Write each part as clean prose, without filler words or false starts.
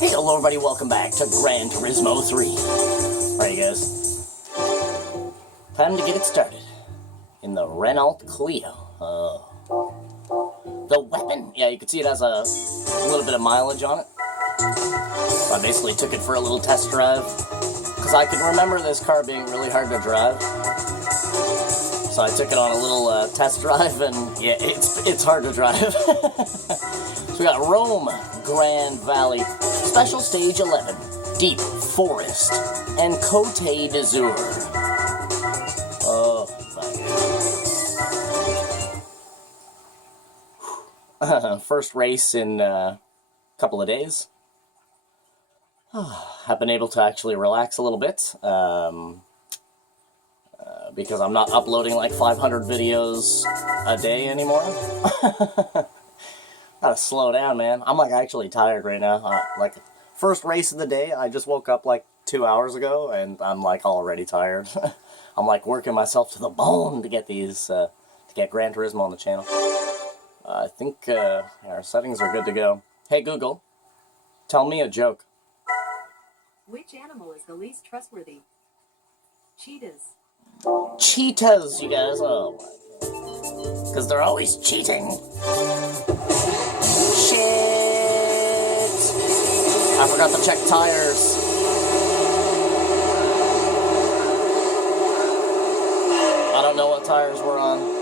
Hey, hello everybody, welcome back to Gran Turismo 3. Alright guys, time to get it started in the Renault Clio. The weapon, yeah, you can see it has a little bit of mileage on it. So I basically took it for a little test drive, because I can remember this car being really hard to drive. So I took it on a little test drive, and yeah, it's hard to drive. So we got Rome, Grand Valley, Special Stage 11, Deep Forest, and Côte d'Azur. Oh, my. First race in a couple of days. I've been able to actually relax a little bit. Because I'm not uploading like 500 videos a day anymore. Gotta slow down, man. I'm like actually tired right now. Like, first race of the day, I just woke up like 2 hours ago, and I'm like already tired. I'm like working myself to the bone to get these, to get Gran Turismo on the channel. I think our settings are good to go. Hey Google, tell me a joke. Which animal is the least trustworthy? Cheetahs. Cheetahs, you guys. Oh my god. Because they're always cheating. Shit. I forgot to check tires. I don't know what tires we're on.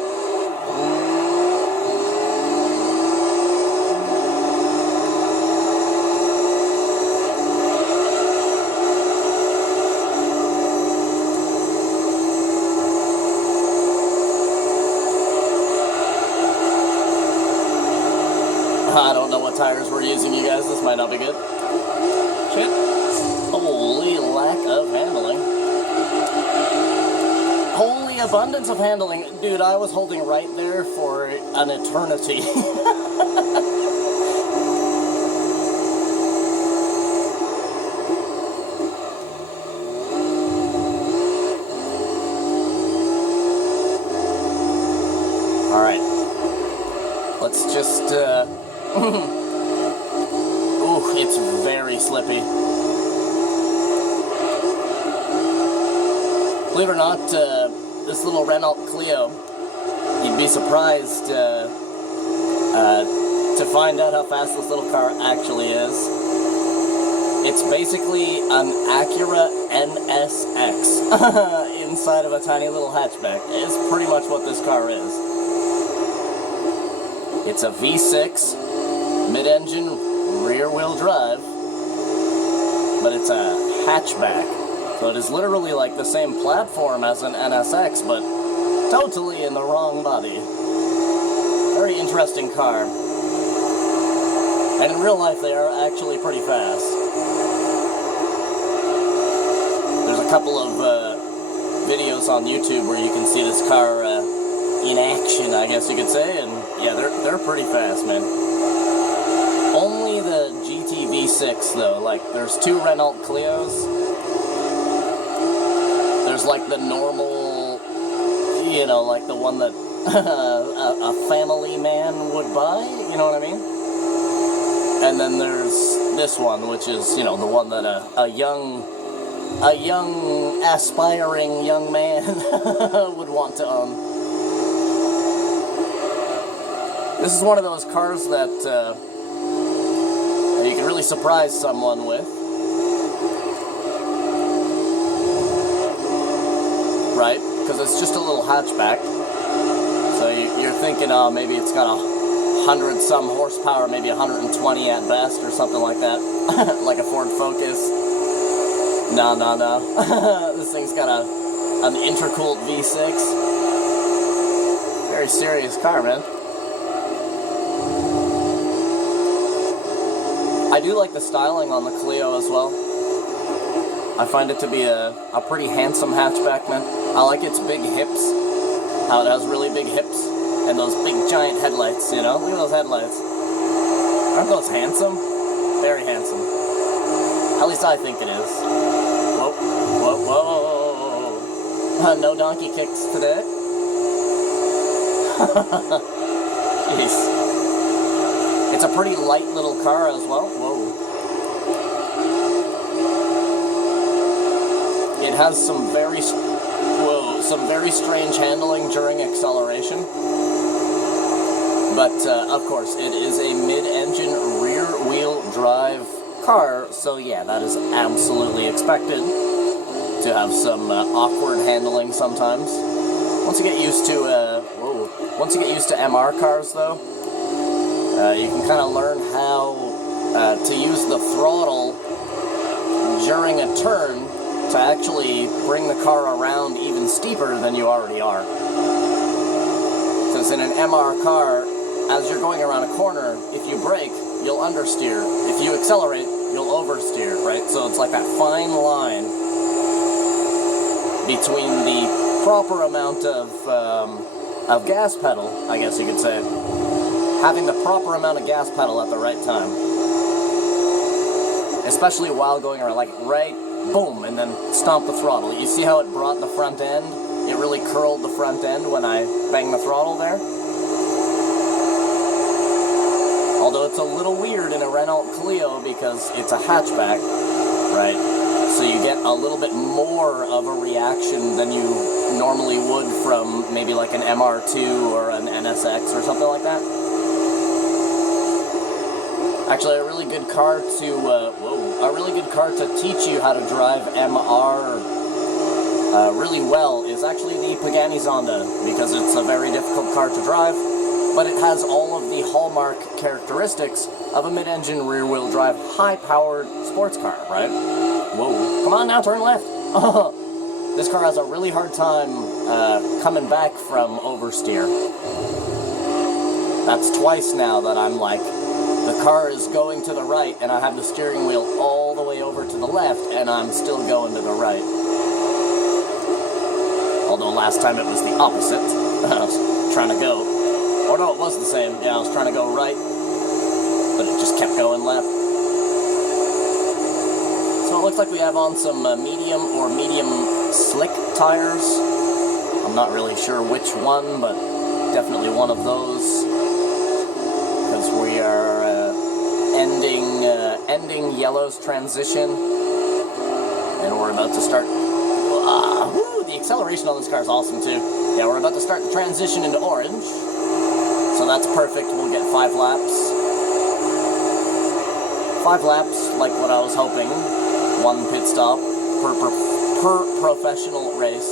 I don't know what tires we're using, you guys. This might not be good. Shit. Holy lack of handling. Holy abundance of handling. Dude, I was holding right there for an eternity. Alright. Let's just, ooh, it's very slippy. Believe it or not, this little Renault Clio, you'd be surprised to find out how fast this little car actually is. It's basically an Acura NSX inside of a tiny little hatchback. It's pretty much what this car is. It's a V6, mid-engine, rear-wheel drive, but it's a hatchback. So it is literally like the same platform as an NSX, but totally in the wrong body. Very interesting car. And in real life, they are actually pretty fast. There's a couple of videos on YouTube where you can see this car in action, I guess you could say, and yeah, they're pretty fast, man. Only the GT V6 though, like there's two Renault Clios. There's like the normal, you know, like the one that a family man would buy, you know what I mean? And then there's this one, which is, you know, the one that a young aspiring young man would want to own. This is one of those cars that you can really surprise someone with. Right? Because it's just a little hatchback. So you're thinking, oh, maybe it's got 100-some horsepower, maybe 120 at best, or something like that. Like a Ford Focus. No. This thing's got an intercooled V6. Very serious car, man. I do like the styling on the Clio as well. I find it to be a pretty handsome hatchback, man. I like its big hips, how it has really big hips, and those big giant headlights, you know? Look at those headlights. Aren't those handsome? Very handsome. At least I think it is. Whoa. No donkey kicks today. Jeez. It's a pretty light little car as well. Whoa. has some very strange handling during acceleration. But, of course, it is a mid-engine, rear-wheel drive car, so yeah, that is absolutely expected to have some awkward handling sometimes. Once you get used to, MR cars, though, you can kind of learn how to use the throttle during a turn to actually bring the car around even steeper than you already are. Since in an MR car, as you're going around a corner, if you brake, you'll understeer. If you accelerate, you'll oversteer, right? So it's like that fine line between the proper amount of gas pedal, I guess you could say, having the proper amount of gas pedal at the right time. Especially while going around, like right, boom, and then stomp the throttle. You see how it brought the front end? It really curled the front end when I banged the throttle there. Although it's a little weird in a Renault Clio because it's a hatchback, right? So you get a little bit more of a reaction than you normally would from maybe like an MR2 or an NSX or something like that. Actually, a really good car to teach you how to drive MR really well is actually the Pagani Zonda, because it's a very difficult car to drive, but it has all of the hallmark characteristics of a mid-engine, rear-wheel drive, high-powered sports car, right? Whoa, come on now, turn left. This car has a really hard time coming back from oversteer. That's twice now that I'm like, the car is going to the right, and I have the steering wheel all the way over to the left, and I'm still going to the right. Although last time it was the opposite. I was trying to go. Oh no, it was the same. Yeah, I was trying to go right, but it just kept going left. So it looks like we have on some medium or medium slick tires. I'm not really sure which one, but definitely one of those. Because we are ending yellow's transition, and we're about to start. Woo, the acceleration on this car is awesome too. Yeah, we're about to start the transition into orange, so that's perfect. We'll get 5 laps. 5 laps, like what I was hoping. 1 pit stop per professional race.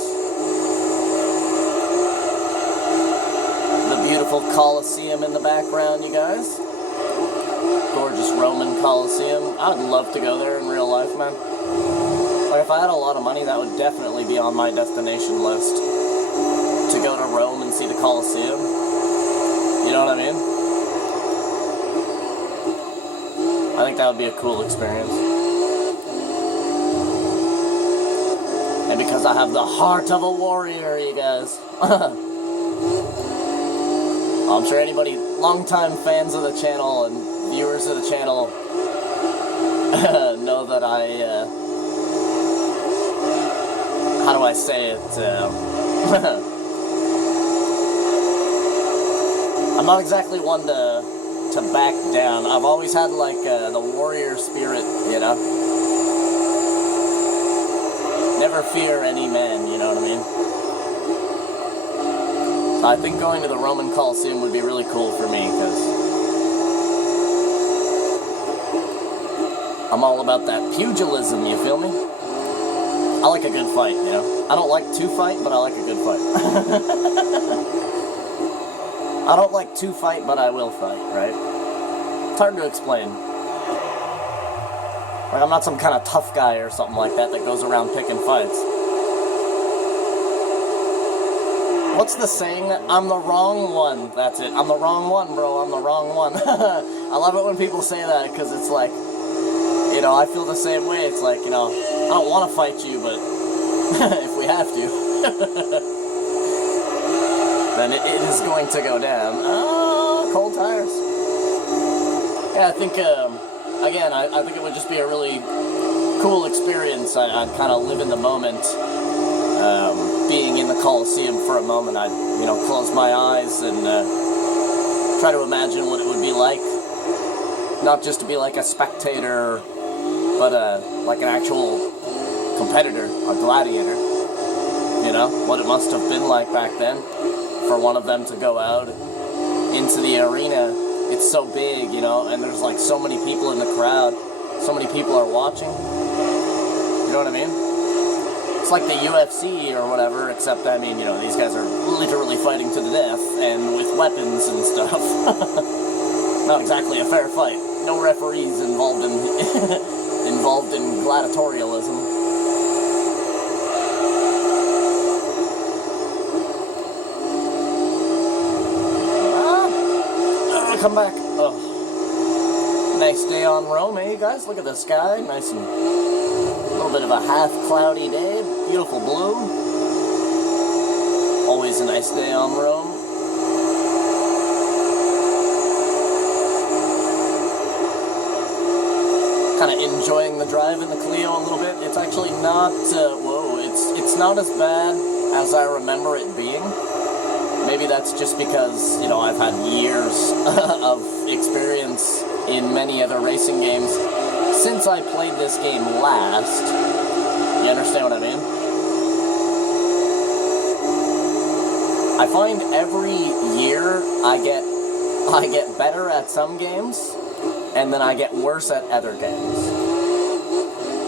The beautiful Colosseum in the background, you guys. Gorgeous Roman Colosseum. I would love to go there in real life, man. Like, if I had a lot of money, that would definitely be on my destination list. To go to Rome and see the Colosseum. You know what I mean? I think that would be a cool experience. And because I have the heart of a warrior, you guys. I'm sure anybody, longtime fans of the channel and viewers of the channel know that how do I say it? I'm not exactly one to back down. I've always had like the warrior spirit, you know? Never fear any man, you know what I mean? So I think going to the Roman Colosseum would be really cool for me, because I'm all about that pugilism, you feel me? I like a good fight, you know? I don't like to fight, but I like a good fight. I don't like to fight, but I will fight, right? It's hard to explain. Like, I'm not some kind of tough guy or something like that goes around picking fights. What's the saying? I'm the wrong one. That's it. I'm the wrong one, bro. I'm the wrong one. I love it when people say that, because it's like, you know, I feel the same way. It's like, you know, I don't want to fight you, but if we have to, then it is going to go down. Cold tires. Yeah, I think, again, I think it would just be a really cool experience. I'd kind of live in the moment, being in the Colosseum for a moment. I'd, you know, close my eyes and try to imagine what it would be like. Not just to be like a spectator, but like an actual competitor, a gladiator. You know, what it must have been like back then for one of them to go out into the arena. It's so big, you know, and there's like so many people in the crowd. So many people are watching. You know what I mean? It's like the UFC or whatever, except, I mean, you know, these guys are literally fighting to the death and with weapons and stuff. Not exactly a fair fight. No referees involved in involved in gladiatorialism. Come back. Oh. Nice day on Rome, eh, you guys? Look at the sky. Nice and a little bit of a half cloudy day. Beautiful blue. Always a nice day on Rome. Kind of enjoying the drive in the Clio a little bit. It's actually not, whoa, it's not as bad as I remember it being. Maybe that's just because, you know, I've had years of experience in many other racing games since I played this game last. You understand what I mean? I find every year I get better at some games, and then I get worse at other games.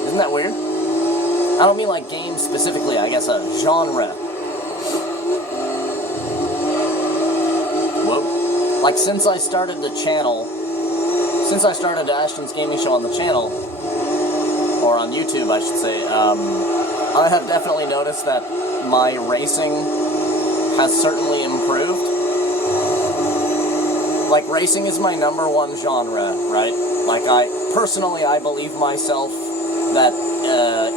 Isn't that weird? I don't mean like games specifically, I guess a genre. Whoa. Like since I started the channel, since I started Ashton's Gaming Show on the channel, or on YouTube I should say, I have definitely noticed that my racing has certainly improved. Like, racing is my #1 genre, right? Like, I believe myself that,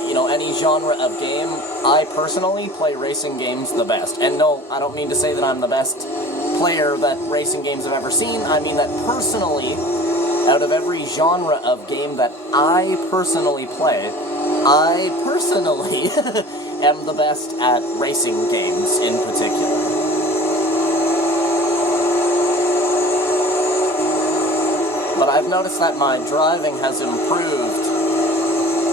you know, any genre of game, I personally play racing games the best. And no, I don't mean to say that I'm the best player that racing games have ever seen. I mean that personally, out of every genre of game that I personally play, I personally am the best at racing games in particular. But I've noticed that my driving has improved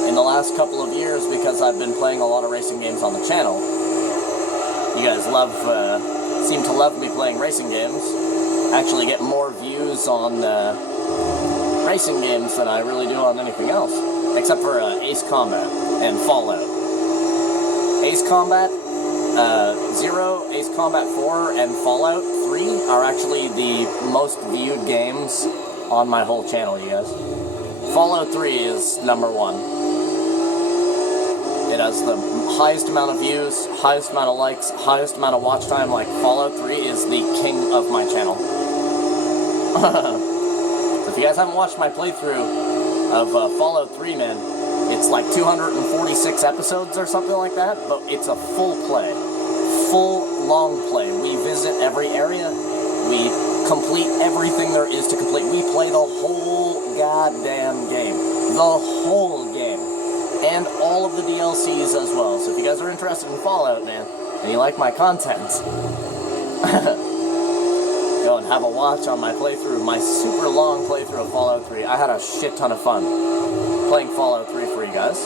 in the last couple of years because I've been playing a lot of racing games on the channel. You guys seem to love me playing racing games. Actually get more views on racing games than I really do on anything else. Except for Ace Combat and Fallout. Ace Combat 0, Ace Combat 4, and Fallout 3 are actually the most viewed games on my whole channel, you guys. Fallout 3 is #1. It has the highest amount of views, highest amount of likes, highest amount of watch time. Like, Fallout 3 is the king of my channel. So if you guys haven't watched my playthrough of Fallout 3, man, it's like 246 episodes or something like that, but it's a full play. Full, long play. We visit every area. We complete everything there is to complete. We play the whole goddamn game. The whole game. And all of the DLCs as well. So if you guys are interested in Fallout, man, and you like my content, go and have a watch on my playthrough, my super long playthrough of Fallout 3. I had a shit ton of fun playing Fallout 3 for you guys.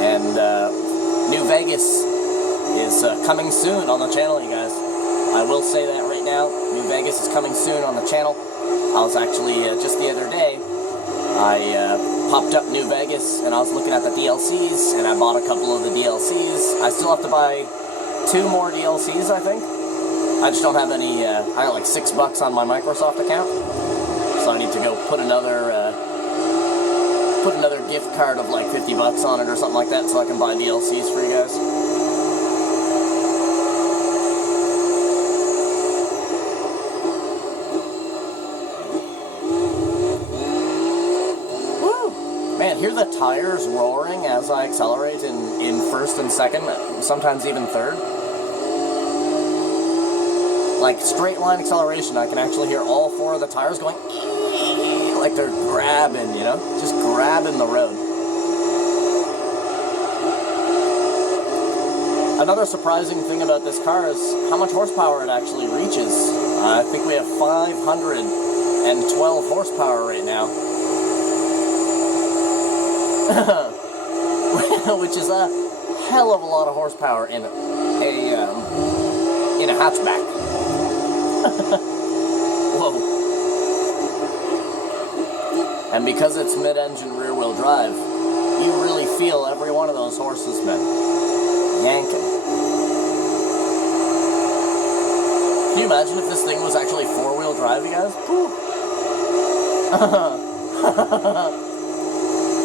And New Vegas is coming soon on the channel, you guys. I will say that right now. New Vegas is coming soon on the channel. I was actually, just the other day, I popped up New Vegas, and I was looking at the DLCs, and I bought a couple of the DLCs. I still have to buy 2 more DLCs, I think. I just don't have any, I got like $6 on my Microsoft account, so I need to go put another gift card of like $50 on it or something like that, so I can buy DLCs for you guys. Man, hear the tires roaring as I accelerate in first and second, sometimes even third. Like straight line acceleration, I can actually hear all 4 of the tires going like they're grabbing, you know? Just grabbing the road. Another surprising thing about this car is how much horsepower it actually reaches. I think we have 512 horsepower right now. which is a hell of a lot of horsepower in a hatchback. Whoa. And because it's mid-engine rear-wheel drive, you really feel every one of those horses, man, yanking. Can you imagine if this thing was actually four-wheel drive, you guys?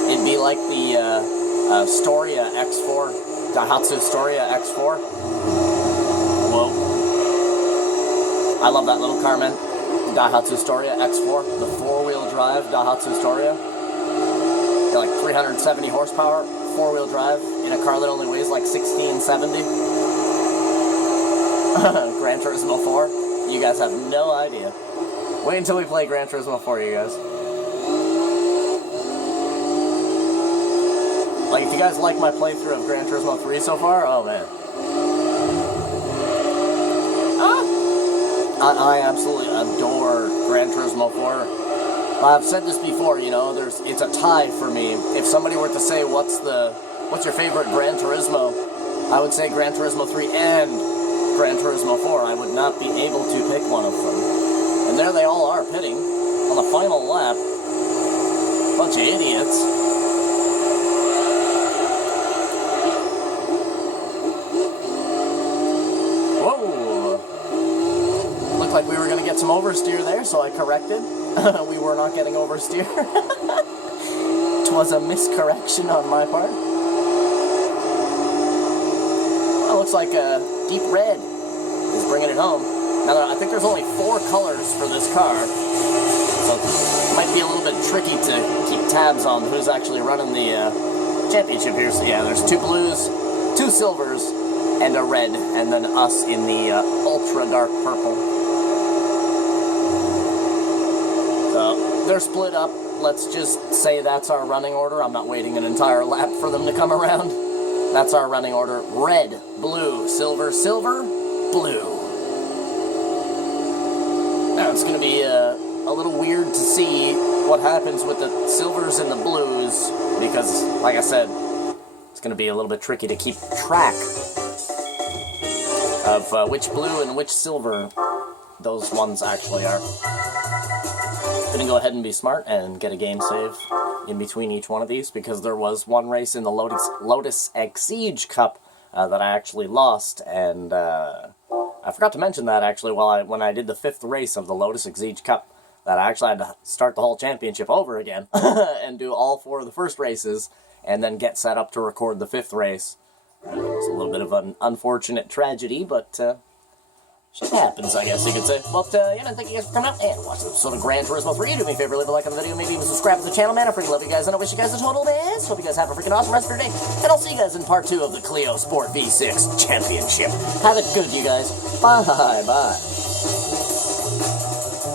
It'd be like the Storia X4, Daihatsu Storia X4. Whoa. I love that little car, man. Daihatsu Storia X4, the four-wheel drive Daihatsu Storia. Got like 370 horsepower, four-wheel drive, in a car that only weighs like 1670. Gran Turismo 4. You guys have no idea. Wait until we play Gran Turismo 4, you guys. Like, if you guys like my playthrough of Gran Turismo 3 so far, oh man. I absolutely adore Gran Turismo 4. I've said this before, you know, it's a tie for me. If somebody were to say, what's your favorite Gran Turismo? I would say Gran Turismo 3 and Gran Turismo 4. I would not be able to pick one of them. And there they all are, pitting on the final lap. Bunch of idiots. Like we were going to get some oversteer there, so I corrected. We were not getting oversteer. Twas a miscorrection on my part. Well, looks like Deep Red is bringing it home. Now, I think there's only 4 colors for this car, so it might be a little bit tricky to keep tabs on who's actually running the championship here. So yeah, there's 2 blues, 2 silvers, and a red, and then us in the ultra dark purple. They're split up. Let's just say that's our running order. I'm not waiting an entire lap for them to come around. That's our running order. Red, blue, silver, silver, blue. Now it's going to be a little weird to see what happens with the silvers and the blues, because, like I said, it's going to be a little bit tricky to keep track of which blue and which silver those ones actually are. Gonna go ahead and be smart and get a game save in between each one of these, because there was one race in the Lotus Exige Cup that I actually lost, and I forgot to mention that actually when I did the 5th race of the Lotus Exige Cup, that I actually had to start the whole championship over again and do all 4 of the first races and then get set up to record the 5th race. It was a little bit of an unfortunate tragedy, but shit happens, I guess you could say. But, yeah, thank you guys for coming out and watching this episode of Gran Turismo 3. Do me a favor, leave a like on the video, maybe even subscribe to the channel, man. I freaking love you guys, and I wish you guys the total best. Hope you guys have a freaking awesome rest of your day. And I'll see you guys in part 2 of the Clio Sport V6 Championship. Have it good, you guys. Bye-bye.